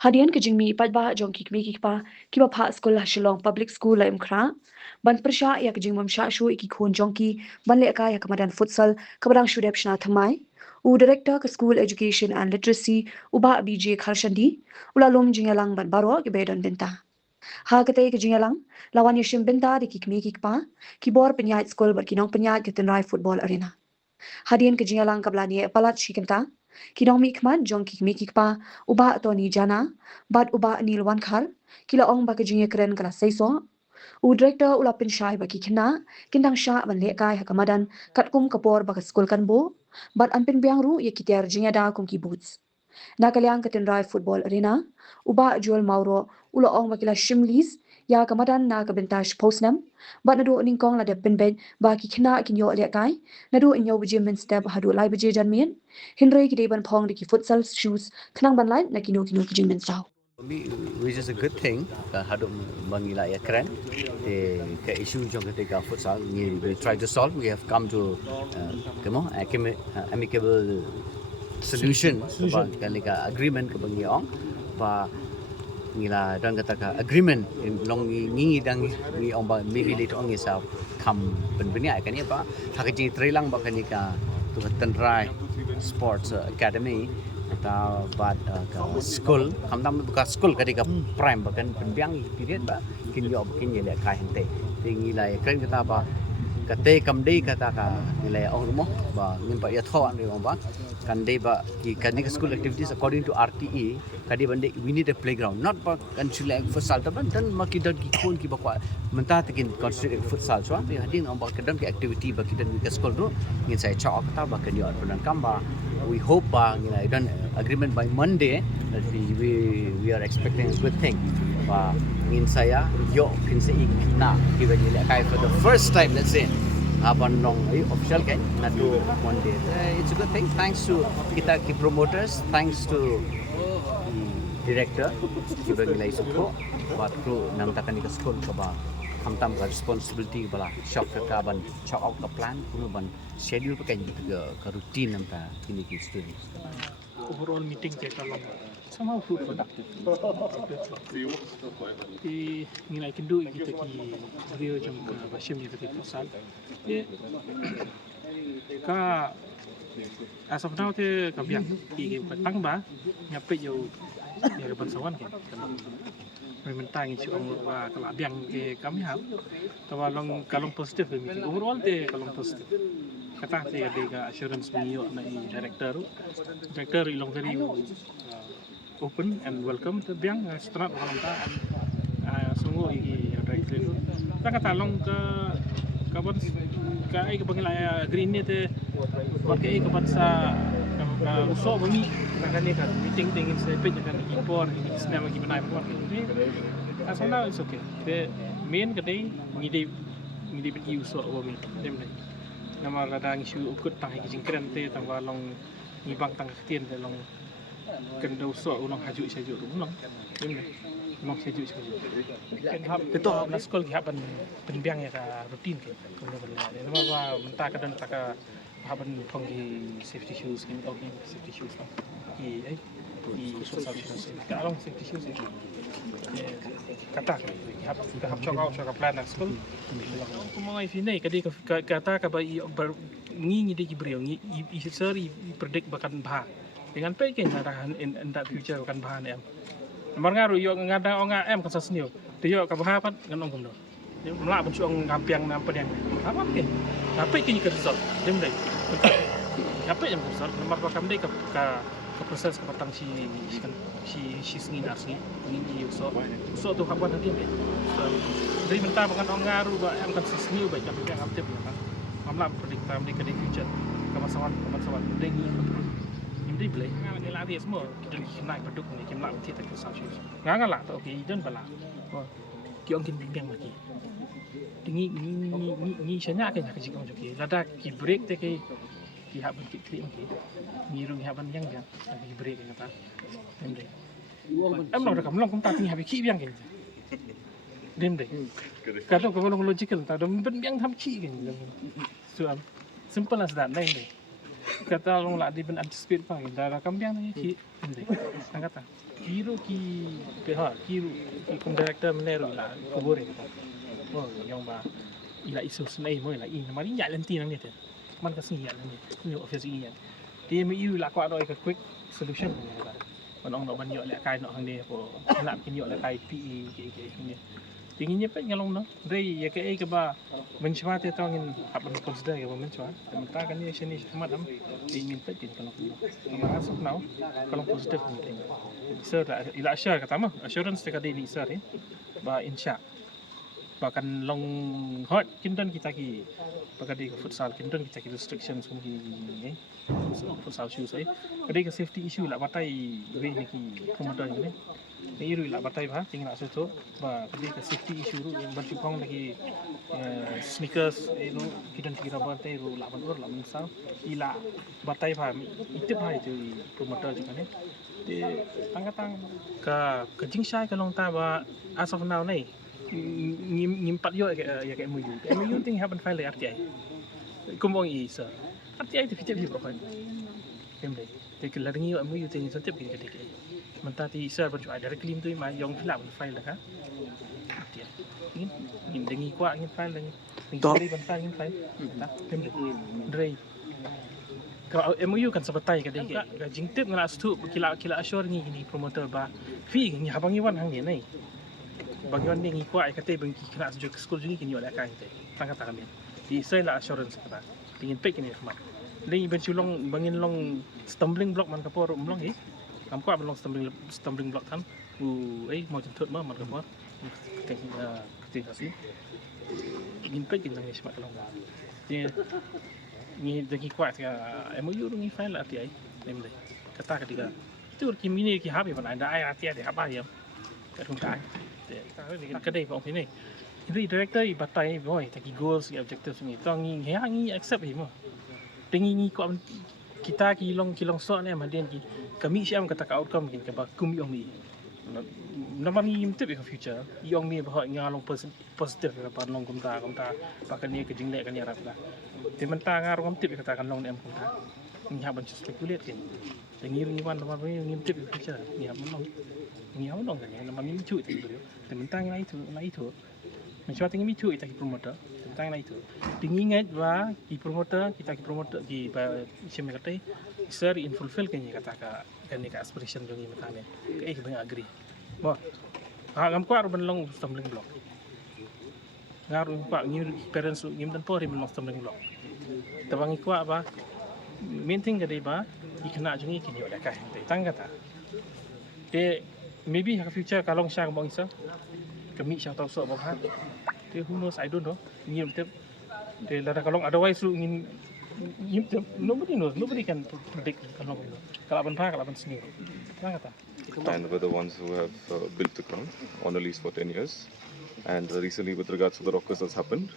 Hadian ke jingmi padba jong kikmi kikpa kiba pha school la Shillong public school la imkhra ban persha ya ke jingmam sha shu iki khon jongki ban le ka ya kamadan futsal kabadang shudep shna thamai u director ke school education and literacy uba bj kharshandi ulalom jingalang ban baro ke bedon benta ha kate ke jingalang lawan yashim benta de kikmi kikpa kibor penyait school bar kinong penyait ke tenrai football arena hadian ke jingalang kablani palat shikenta kinong mi khman jong kikmi kikpa uba toni jana bat uba nilwan khar kila ong ba ke jinge kren kala seiso u director ula pin shai ba ki khina kindang sha ban le kai ha kamadan katkum kapor ba ka school kan bo bat an pin byang ru ye kiter jinga da kum ki boots na kalyang katin rai football arena uba jual mauro ula ong ba kila shimlis ya kamadan na ka bintash postnam bat na do ning kong la de pin ben ba ki khina kin yo le kai na do in yo bje min step hadu lai bje jan min hinrei ki de ban phong de ki futsal shoes khnang ban lai na kino kino ki jing min sao Which is a good thing. Haduk mengilak ya keren. Ke isu jong ketika futsal we try to solve. We have come to amicable solution. Kalika agreement ke bengi ong. Pa ngila dan kata agreement long ngi dang ngi ong ba maybe later on isa kam benbenia kan ya pa. Hakiji trelang ba kanika tu tenrai sports academy atau bat school kamdam buka school ketika prime bahkan penbiang period ba kinyo kinye le kai hente tingi lai kren kata ba kate kamdei kata ka nilai ong mo ba ngin pa ya tho an ong ba kande ba ki kande school activities according to RTE kadi bande we need a playground not ba kan chile futsal ta dan makidan ki kon ki ba menta takin consider futsal so ya ding ong ba kadan ki activity ba kidan ki school do ngin sai cha kata ba kan yo an kamba we hope dan agreement by Monday that we are expecting a good thing. In saya yo kinsa ikna given nila kay for the first time let's say haban long official kay nado Monday. It's a good thing thanks to kita ki promoters, thanks to the director given nila support buat kru nang takan di school ka ba hamtam ka responsibility bala shop ka ban chop out the plan kuno ban schedule pa kay ka routine nam ta kini ki students. Overall meeting ke kalau somehow food productive. Di nilai kendu kita ki Rio jam ke Bashim ni ketika pasal. Ka as of now te kabiang ki petang ba nyape yo ya bansawan ke. Mentang isu wa kalau biang ke kami hal. Tawa long kalong positif meeting. Overall te kalong positif. Kata saya ada assurance niyo na director ilong very open and welcome to biang strat orang ta sungguh i director ta kata long ke kapan kai ke pangilaya green ni te pakai ke patsa ka uso bumi kan ni kan meeting tingin sa page kan import ini senama lagi benai import ni asana it's okay the main kedai ngide pergi uso bumi dem nama kadang isu ukut tang jingkren te tang walong ngibang tang ketien te long kendo so ulong haju saja tu ulong dem long saju saja kan hab betul na skol ki haban penbiang ya ka rutin ke kemudian berlalu nama wa mentah kadang taka haban thong ki safety shoes ki to ki safety shoes ki ki social shoes ka long safety shoes kata kita hab chok plan na skol kumai finai kadi kata ka ba ngi de ki brio ngi i ser i predict bakan bah dengan pe ke ngadahan in that future bakan bah em mar ngaru yo ngada onga em kan sasnio de yo ka bah pat ngan ong do mla pun suang ngampiang nam pedang apa ke apa ke ni result dem dai apa yang result nomor bakam dai ka proses ke patang si sengin asli ini so tu kapan nanti deh dari mentah bukan orang ngaruh bah yang kan sesniu baik tapi yang aktif kan mamla predikta mereka di future kemasawan dengi ini boleh ngambil lagi semua kita naik produk ni kita nak nanti tak kesal sih nggak lah tak okey dan bala kita orang bimbang lagi ni senyap kan kerja kamu juga lada ki break te ki hak ban ki klik ki ngiru hak ban yang kan ki break kata em lo kam long kum ta ting ha bi ki biang kan dem deh kalau kalau logical ta dom ben biang tham ki kan so simple as that lain deh kata long lah di ben anticipate pa da kambiang ni ki inde kata kiru ki peha kiru ki kum director menero la kubure kata oh yang ba ila isu senai mo ila in mari nya lenti nang ni te man ka sing ya ni office ni ya dia mi yu la kwa doi ka quick solution kata on ong no ban yo la kai no hang ni po nak kin yo la kai PE ke ni tingginya pek ngalong no dei ya ke ba mencuba te tong in apa consider ya mencuba minta kan ni sini semat am ingin pek tin kalau masuk now kalau positif ni ting sir ila assure kata mah assurance te kadi ni sir ba insya bahkan long hot kinton kita ki pagadi futsal kinton kita ki restrictions mungkin ni futsal shoes kadi ke safety issue la batai we ni ki promoter ni ni iru la batai ba ting nak suto ba kadi ke safety issue ru ban chupong lagi sneakers itu kinton kira batai ru la ban ur la misal ila batai ba itip ba itu promoter juga ni di tang ke jingsai ka long ta ba as of now ni ngimpat yo ya kayak MOU ting happen file RTI kumbong isa RTI tu kita bisa buat kembe te kelar ngi MOU ting setiap kita ketik mentati isa berjual directly tu mai yang filap file dah RTI ingin dengi kuat ingin file dengi dari ban file ingin file tak kembe dray kalau MOU kan sebetai kadang jingtip ngala stu kila assure ni promoter ba fee ni habangi wan hang ni bagian dia ngikuat kata bagi kena sejuk school juga kini oleh kan kita tangkap tangan dia di saya lah assurance kata ingin pek ini khidmat dia benculong bangin long stumbling block man kapor umlong kam kuat belong stumbling block kan mau jentut mah man kapor ketika sih ingin pek ini khidmat long dia ni dagi kuat MOU ni file lah RTI nemde kata ketika itu kimi ni ki habi man ada RTI dia apa ya kadung kai kedai pak sini ini director i batai boy taki goals i objectives ni tong ni hangi accept hi mo tingi ni ko kita kilong so ni madian ki kami siam kata ka outcome kin ka ba kum yong mi namam ni imtip in future yong mi ba ngalong positive ka long kum ta pa kan ni ke jingle kan ya rap la ti menta ngar kum tip kata kan long em kum ta ni haban speculate kin tingi ni wan namam ni imtip in future ni haban long ni haban long kan namam ni cu ti bro tentang itu mencuba tinggi micu kita ki promoter tentang itu tinggi ingat ba ki promoter kita ki promoter ki ba sim kata sir in fulfill kan kata kan ni ka aspiration jongi matane ke banyak agree bo ngam ko aru benlong stumbling block ngaru pak ni parents ngim dan pori benlong stumbling block tabang ko ba main thing kade ba ikna jongi ki ni oda ka tang kata de maybe in the future kalau siang bang isa kami siang tahu sok bang dia who knows I don't know ni mungkin dia lara kalau otherwise lu ingin nobody can predict kalau ban pa kalau ban sini kenapa kata and we're the ones who have built the ground on the lease for 10 years and recently with regards to the rockers that's happened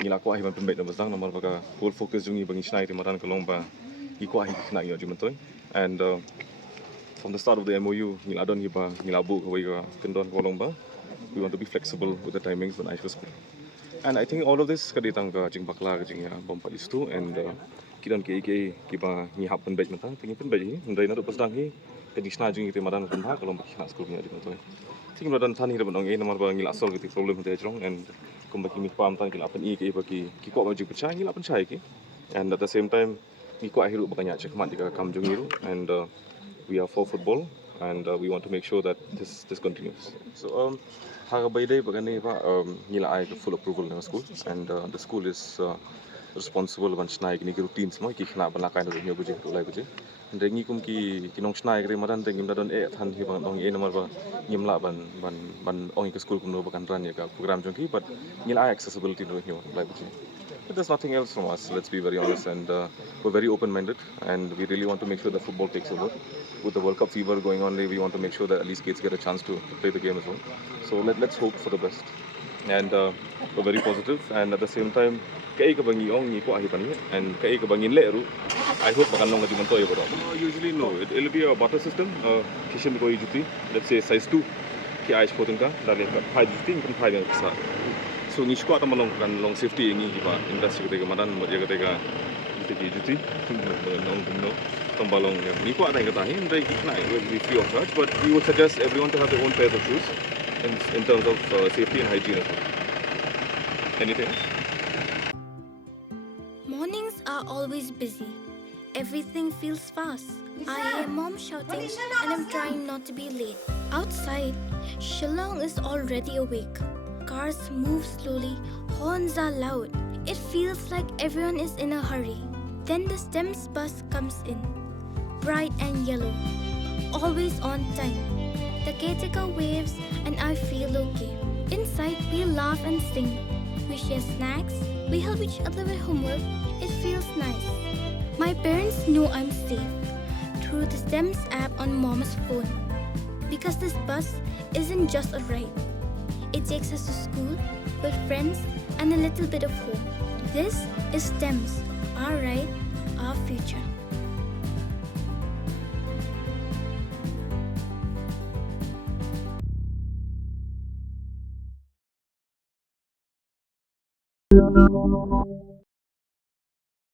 ngila ko ahiban pembet na basang nomor baga whole focus jungi bang isnai timaran kalong ba iko ahi na yo jumentoy and from the start of the MOU, Niladon hiba nilabu kawiga kendon kolong ba. We want to be flexible with the timings when I was school. And I think all of this kaditang ka jing bakla ka jing ya bompa istu and kidan ke kiba ni happen bej mata tingin pen bej ndai na do pasdang hi kadisna jing ite madan kan ha kalong bakina school nya di mata. Ting madan than hi rabon ngai namar ba ngila sol ke problem te jrong and kumbaki mi pam tan kila pen i ke baki ki ko maju percaya ngila pen chai ki and at the same time mi ko ahiru bakanya cek mat dika kam jung iru and we are for football and we want to make sure that this continues. So hagabayday bagani ba nila ay full approval ng school and the school is responsible ban snai ni routines mo ki khna ban lakai no nyo buje ulai buje ndengi kum ki kinong snai gre madan tengim dadon than hi bang ong namar ba ngimla ban ong ke school kum no bakan ran ya ka program jong ki but nila accessibility no nyo ulai buje. But there's nothing else from us, let's be very honest, and we're very open-minded and we really want to make sure that football takes over. With the World Cup fever going on, we want to make sure that at least kids get a chance to play the game as well. So let's hope for the best. And we're very positive and at the same time, kay ka bangi ong ni ko ahi pani and kay ka bangin leru, I hope makan long ka jumantoy bro. Usually no, it'll be a barter system. Kishin ko ijuti, let's say size 2 ki aish potong ka, dali ka 5 juti kan 5 yang besar. So ni squad naman kan long safety ini kita industri kita kemarin mau jaga take duty, mengenong tembalong yang ni kuat naik ketahin, dari naik will be free of charge, but we would suggest everyone to have their own pairs of shoes in terms of safety and hygiene as well. Anything else? Mornings are always busy. Everything feels fast. I hear mom shouting and I'm trying not to be late. Outside, Shillong is already awake. Cars move slowly, horns are loud. It feels like everyone is in a hurry. Then the STEMS bus comes in, bright and yellow, always on time. The caretaker waves and I feel okay. Inside, we laugh and sing. We share snacks, we help each other with homework. It feels nice. My parents know I'm safe through the STEMS app on mom's phone. Because this bus isn't just a ride. It takes us to school with friends and a little bit of hope. This is STEMS, our ride, our future.